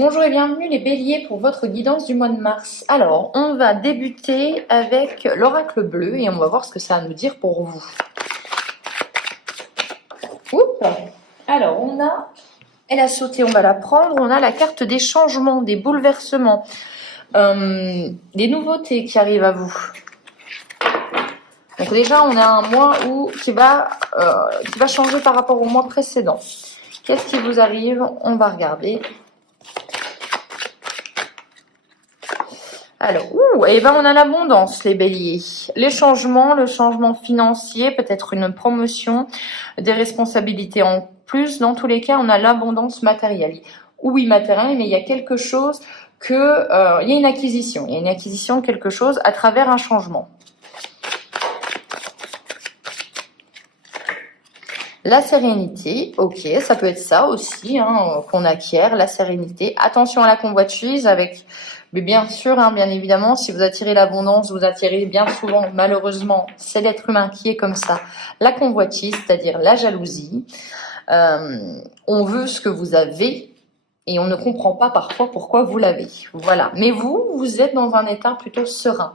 Bonjour et bienvenue les béliers pour votre guidance du mois de mars. Alors, on va débuter avec l'oracle bleu et on va voir ce que ça a à nous dire pour vous. Oups. Alors, elle a sauté, on va la prendre. On a la carte des changements, des bouleversements, des nouveautés qui arrivent à vous. Donc déjà, on a un mois qui va changer par rapport au mois précédent. Qu'est-ce qui vous arrive? On va regarder. Alors, on a l'abondance, les béliers. Les changements, le changement financier, peut-être une promotion, des responsabilités en plus. Dans tous les cas, on a l'abondance matérielle. Ou immatérielle, mais il y a quelque chose il y a une acquisition. Il y a une acquisition de quelque chose à travers un changement. La sérénité, ok, ça peut être ça aussi, qu'on acquiert, la sérénité. Attention à la convoitise mais bien sûr, bien évidemment, si vous attirez l'abondance, vous attirez bien souvent, malheureusement, c'est l'être humain qui est comme ça, la convoitise, c'est-à-dire la jalousie. On veut ce que vous avez et on ne comprend pas parfois pourquoi vous l'avez. Voilà. Mais vous êtes dans un état plutôt serein.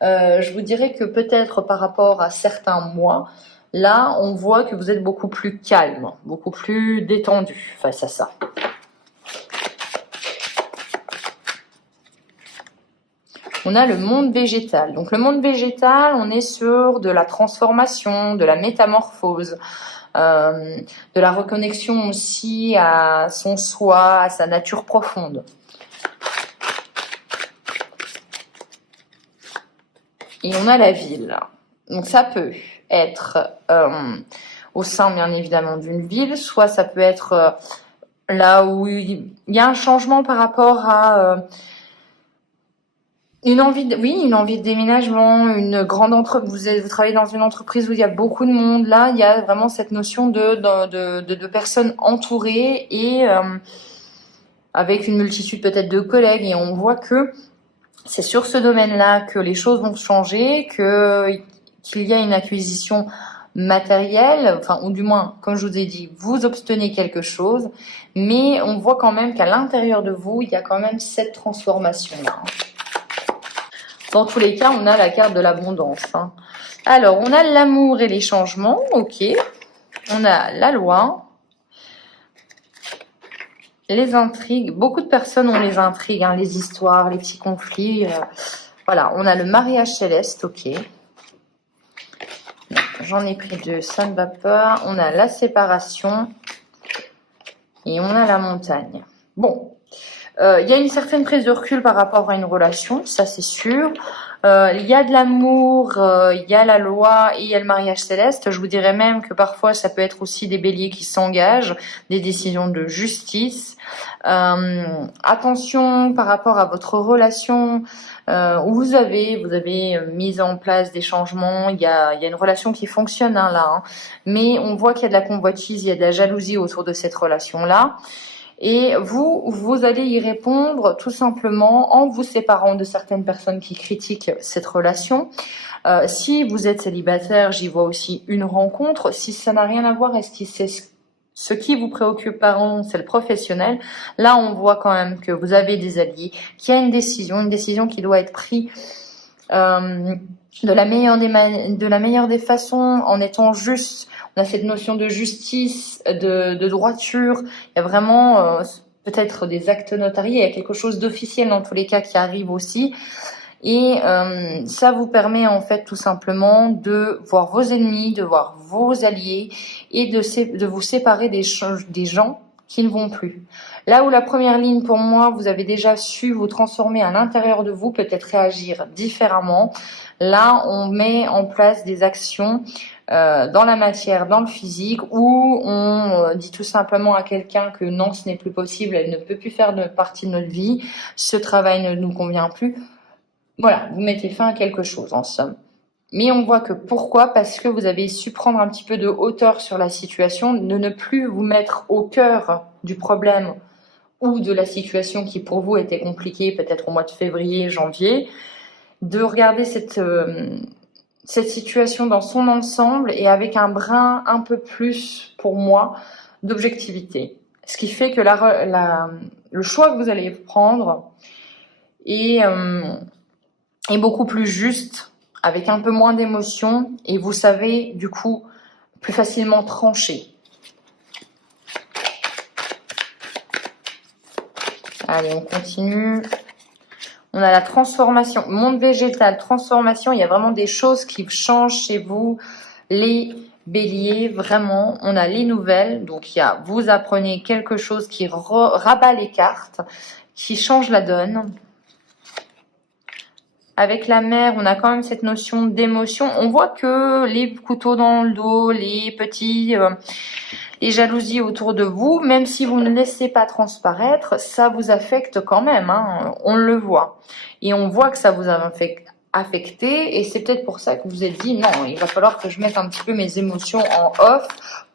Je vous dirais que peut-être par rapport à certains mois, là, on voit que vous êtes beaucoup plus calme, beaucoup plus détendu face à ça. On a le monde végétal. Donc le monde végétal, on est sur de la transformation, de la métamorphose, de la reconnexion aussi à son soi, à sa nature profonde. Et on a la ville. Donc ça peut être au sein bien évidemment d'une ville, soit ça peut être là où il y a un changement par rapport à une envie de déménagement, une grande entreprise. Vous travaillez dans une entreprise où il y a beaucoup de monde. Là, il y a vraiment cette notion de personnes entourées et avec une multitude peut-être de collègues. Et on voit que c'est sur ce domaine-là que les choses vont changer, qu'il y a une acquisition matérielle, ou du moins, comme je vous ai dit, vous obtenez quelque chose, mais on voit quand même qu'à l'intérieur de vous, il y a quand même cette transformation-là. Dans tous les cas, on a la carte de l'abondance. Alors, on a l'amour et les changements, ok. On a la loi, les intrigues. Beaucoup de personnes ont les intrigues, les histoires, les petits conflits. Voilà, on a le mariage céleste, ok. J'en ai pris deux, ça ne va pas. On a la séparation et on a la montagne. Bon. Il y a une certaine prise de recul par rapport à une relation, ça c'est sûr. Il y a de l'amour, il y a la loi et il y a le mariage céleste. Je vous dirais même que parfois ça peut être aussi des béliers qui s'engagent, des décisions de justice. Attention par rapport à votre relation où vous avez mis en place des changements. Il y a une relation qui fonctionne là, mais on voit qu'il y a de la convoitise, il y a de la jalousie autour de cette relation-là. Et vous allez y répondre tout simplement en vous séparant de certaines personnes qui critiquent cette relation. Si vous êtes célibataire, j'y vois aussi une rencontre. Si ça n'a rien à voir, ce qui vous préoccupe c'est le professionnel. Là, on voit quand même que vous avez des alliés, qu'il y a une décision qui doit être prise de la meilleure des façons, en étant juste. On a cette notion de justice, de droiture. Il y a vraiment peut-être des actes notariés. Il y a quelque chose d'officiel dans tous les cas qui arrive aussi. Et ça vous permet en fait tout simplement de voir vos ennemis, de voir vos alliés et de vous séparer des gens qui ne vont plus. Là où la première ligne, pour moi, vous avez déjà su vous transformer à l'intérieur de vous, peut-être réagir différemment. Là, on met en place des actions dans la matière, dans le physique, où on dit tout simplement à quelqu'un que non, ce n'est plus possible, elle ne peut plus faire partie de notre vie, ce travail ne nous convient plus. Voilà, vous mettez fin à quelque chose en somme. Mais on voit que pourquoi? Parce que vous avez su prendre un petit peu de hauteur sur la situation, de ne plus vous mettre au cœur du problème ou de la situation qui pour vous était compliquée, peut-être au mois de février, janvier, de regarder cette situation dans son ensemble et avec un brin un peu plus, pour moi, d'objectivité. Ce qui fait que le choix que vous allez prendre est beaucoup plus juste, avec un peu moins d'émotion, et vous savez du coup plus facilement trancher. Allez, on continue. On a la transformation, monde végétal, transformation. Il y a vraiment des choses qui changent chez vous, les béliers, vraiment. On a les nouvelles, donc il y a vous apprenez quelque chose qui rabat les cartes, qui change la donne. Avec la mer, on a quand même cette notion d'émotion. On voit que les couteaux dans le dos, les jalousies autour de vous, même si vous ne laissez pas transparaître, ça vous affecte quand même, hein, on le voit. Et on voit que ça vous a affecté, et c'est peut-être pour ça que vous vous êtes dit, non, il va falloir que je mette un petit peu mes émotions en off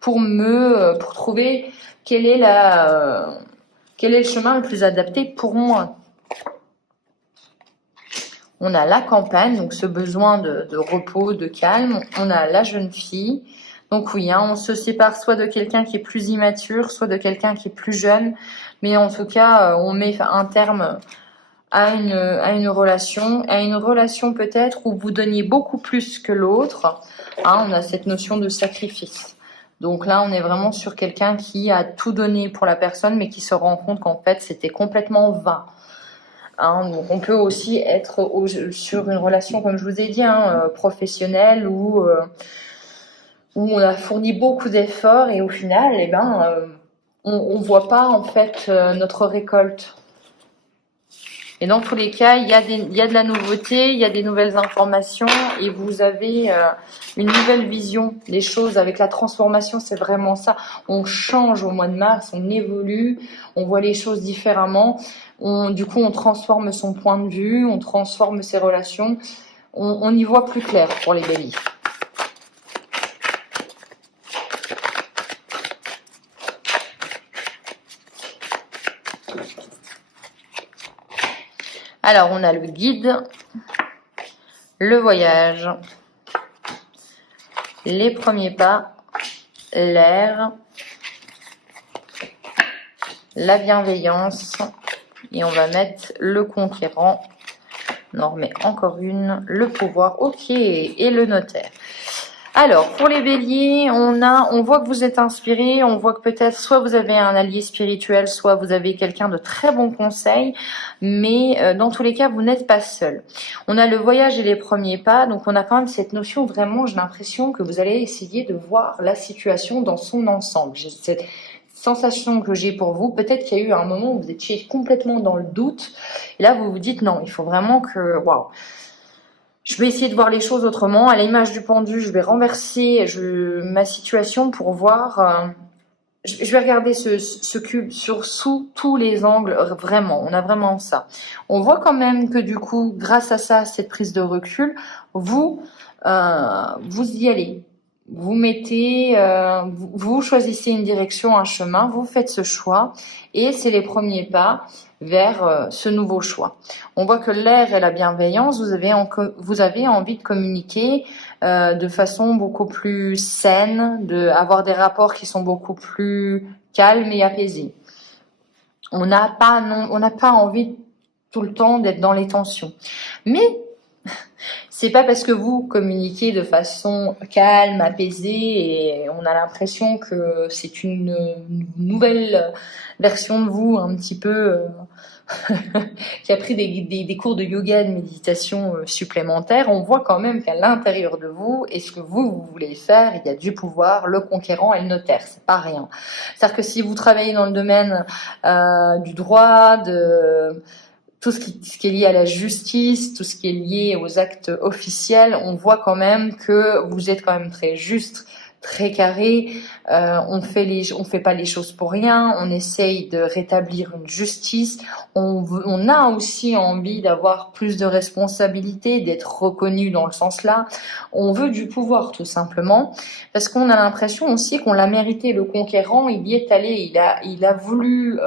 pour trouver quel est le chemin le plus adapté pour moi. On a la campagne, donc ce besoin de repos, de calme. On a la jeune fille. Donc oui, hein, on se sépare soit de quelqu'un qui est plus immature, soit de quelqu'un qui est plus jeune. Mais en tout cas, on met un terme à une relation peut-être où vous donniez beaucoup plus que l'autre. Hein, on a cette notion de sacrifice. Donc là, on est vraiment sur quelqu'un qui a tout donné pour la personne, mais qui se rend compte qu'en fait, c'était complètement vain. Hein, donc on peut aussi être sur une relation, comme je vous ai dit, professionnelle, où on a fourni beaucoup d'efforts et au final, on voit pas en fait notre récolte. Et dans tous les cas, il y a de la nouveauté, il y a des nouvelles informations et vous avez une nouvelle vision des choses. Avec la transformation, c'est vraiment ça. On change au mois de mars, on évolue, on voit les choses différemment. Du coup, on transforme son point de vue, on transforme ses relations. On y voit plus clair pour les béliers. Alors, on a le guide, le voyage, les premiers pas, l'air, la bienveillance, et on va mettre le conquérant. On en remet encore une, le pouvoir, ok, et le notaire. Alors, pour les béliers, on voit que vous êtes inspiré, on voit que peut-être soit vous avez un allié spirituel, soit vous avez quelqu'un de très bon conseil, mais dans tous les cas, vous n'êtes pas seul. On a le voyage et les premiers pas, donc on a quand même cette notion vraiment, j'ai l'impression que vous allez essayer de voir la situation dans son ensemble. J'ai cette sensation que j'ai pour vous, peut-être qu'il y a eu un moment où vous étiez complètement dans le doute, et là vous vous dites non, il faut vraiment que, waouh, je vais essayer de voir les choses autrement. À l'image du pendu, je vais renverser ma situation pour voir. Je vais regarder ce cube sous tous les angles. Vraiment, on a vraiment ça. On voit quand même que du coup, grâce à ça, cette prise de recul, vous y allez. Vous mettez, vous choisissez une direction, un chemin, vous faites ce choix et c'est les premiers pas vers ce nouveau choix. On voit que l'air et la bienveillance, vous avez envie de communiquer de façon beaucoup plus saine, d'avoir des rapports qui sont beaucoup plus calmes et apaisés. On n'a pas envie tout le temps d'être dans les tensions. Mais c'est pas parce que vous communiquez de façon calme, apaisée, et on a l'impression que c'est une nouvelle version de vous, un petit peu qui a pris des cours de yoga et de méditation supplémentaires. On voit quand même qu'à l'intérieur de vous, et ce que vous voulez faire, il y a du pouvoir, le conquérant et le notaire. C'est pas rien. C'est-à-dire que si vous travaillez dans le domaine du droit, de tout ce qui est lié à la justice, tout ce qui est lié aux actes officiels, on voit quand même que vous êtes quand même très juste, très carré. On fait pas les choses pour rien. On essaye de rétablir une justice. On a aussi envie d'avoir plus de responsabilités, d'être reconnu dans le sens-là. On veut du pouvoir, tout simplement, parce qu'on a l'impression aussi qu'on l'a mérité. Le conquérant, il y est allé. Il a voulu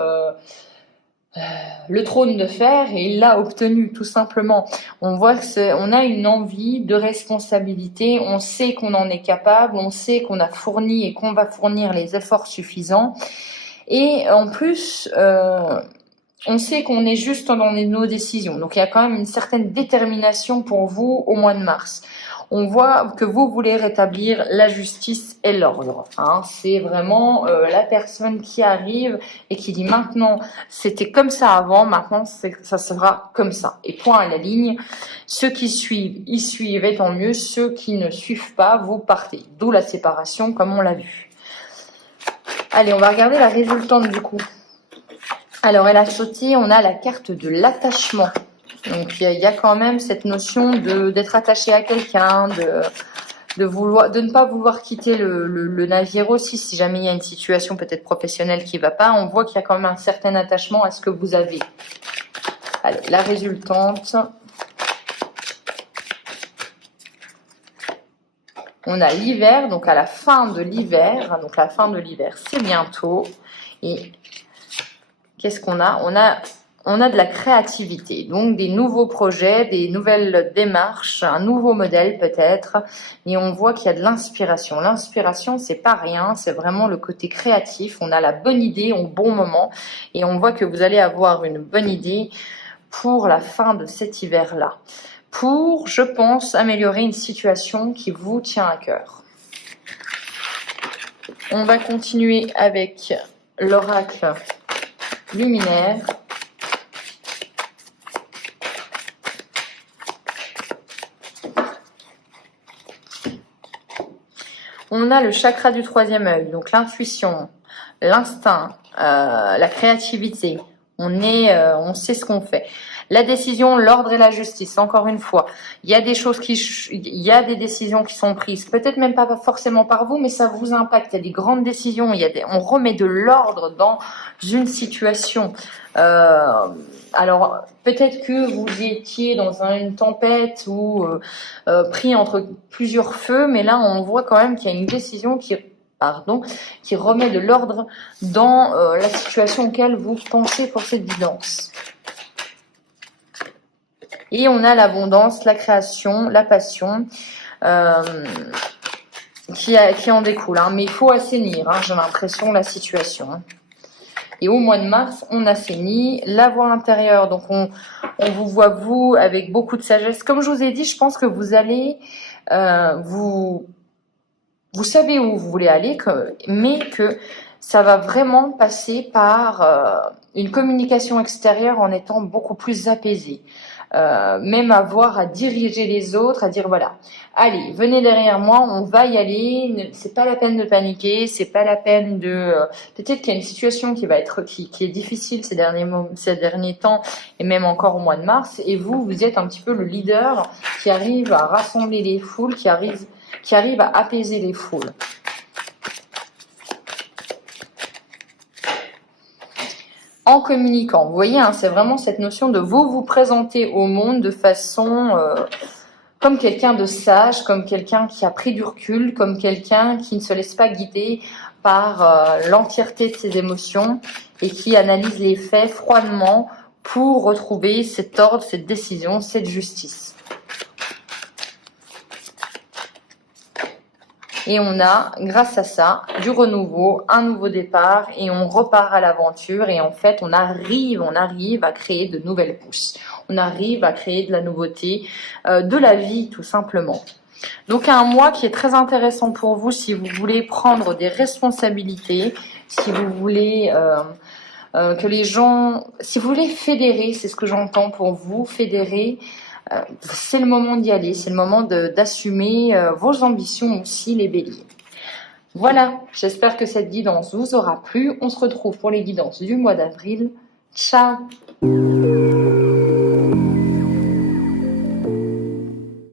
le trône de fer et il l'a obtenu, tout simplement. On voit on a une envie de responsabilité, on sait qu'on en est capable, on sait qu'on a fourni et qu'on va fournir les efforts suffisants. Et en plus, on sait qu'on est juste dans nos décisions. Donc, il y a quand même une certaine détermination pour vous au mois de mars. On voit que vous voulez rétablir la justice et l'ordre. Hein. C'est vraiment la personne qui arrive et qui dit maintenant, c'était comme ça avant, maintenant ça sera comme ça. Et point à la ligne. Ceux qui suivent, ils suivent et tant mieux. Ceux qui ne suivent pas, vous partez. D'où la séparation comme on l'a vu. Allez, on va regarder la résultante du coup. Alors, elle a sauté, on a la carte de l'attachement. Donc, il y a quand même cette notion d'être attaché à quelqu'un, de ne pas vouloir quitter le navire aussi, si jamais il y a une situation peut-être professionnelle qui ne va pas. On voit qu'il y a quand même un certain attachement à ce que vous avez. Allez, la résultante. On a l'hiver, donc à la fin de l'hiver. Donc, la fin de l'hiver, c'est bientôt. Et qu'est-ce qu'on a ? On a de la créativité, donc des nouveaux projets, des nouvelles démarches, un nouveau modèle peut-être, et on voit qu'il y a de l'inspiration. L'inspiration, c'est pas rien, c'est vraiment le côté créatif. On a la bonne idée au bon moment, et on voit que vous allez avoir une bonne idée pour la fin de cet hiver-là, pour, je pense, améliorer une situation qui vous tient à cœur. On va continuer avec l'oracle luminaire. On a le chakra du troisième œil, donc l'intuition, l'instinct, la créativité. On sait ce qu'on fait. La décision, l'ordre et la justice. Encore une fois, il y a des décisions qui sont prises, peut-être même pas forcément par vous, mais ça vous impacte. Il y a des grandes décisions. On remet de l'ordre dans une situation. Alors, peut-être que vous étiez dans une tempête ou pris entre plusieurs feux, mais là, on voit quand même qu'il y a une décision qui remet de l'ordre dans la situation auquel vous pensez pour cette guidance. Et on a l'abondance, la création, la passion qui en découle. Hein. Mais il faut assainir, hein, j'ai l'impression, la situation. Hein. Et au mois de mars, on assainit la voie intérieure. Donc, on vous voit, vous, avec beaucoup de sagesse. Comme je vous ai dit, je pense que vous allez... vous savez où vous voulez aller, mais que ça va vraiment passer par une communication extérieure en étant beaucoup plus apaisée. Même avoir à diriger les autres, à dire voilà, allez, venez derrière moi, on va y aller, c'est pas la peine de paniquer, c'est pas la peine de... peut-être qu'il y a une situation qui est difficile ces derniers temps, et même encore au mois de mars, et vous êtes un petit peu le leader qui arrive à rassembler les foules, qui arrive à apaiser les foules. En communiquant, vous voyez, hein, c'est vraiment cette notion de vous présenter au monde de façon comme quelqu'un de sage, comme quelqu'un qui a pris du recul, comme quelqu'un qui ne se laisse pas guider par l'entièreté de ses émotions et qui analyse les faits froidement pour retrouver cet ordre, cette décision, cette justice. Et on a, grâce à ça, du renouveau, un nouveau départ, et on repart à l'aventure. Et en fait, on arrive à créer de nouvelles pousses. On arrive à créer de la nouveauté, de la vie, tout simplement. Donc, un mois qui est très intéressant pour vous si vous voulez prendre des responsabilités, si vous voulez que les gens... Si vous voulez fédérer, c'est ce que j'entends pour vous, fédérer... c'est le moment d'y aller, c'est le moment d'assumer vos ambitions aussi, les béliers. Voilà, j'espère que cette guidance vous aura plu. On se retrouve pour les guidances du mois d'avril. Ciao!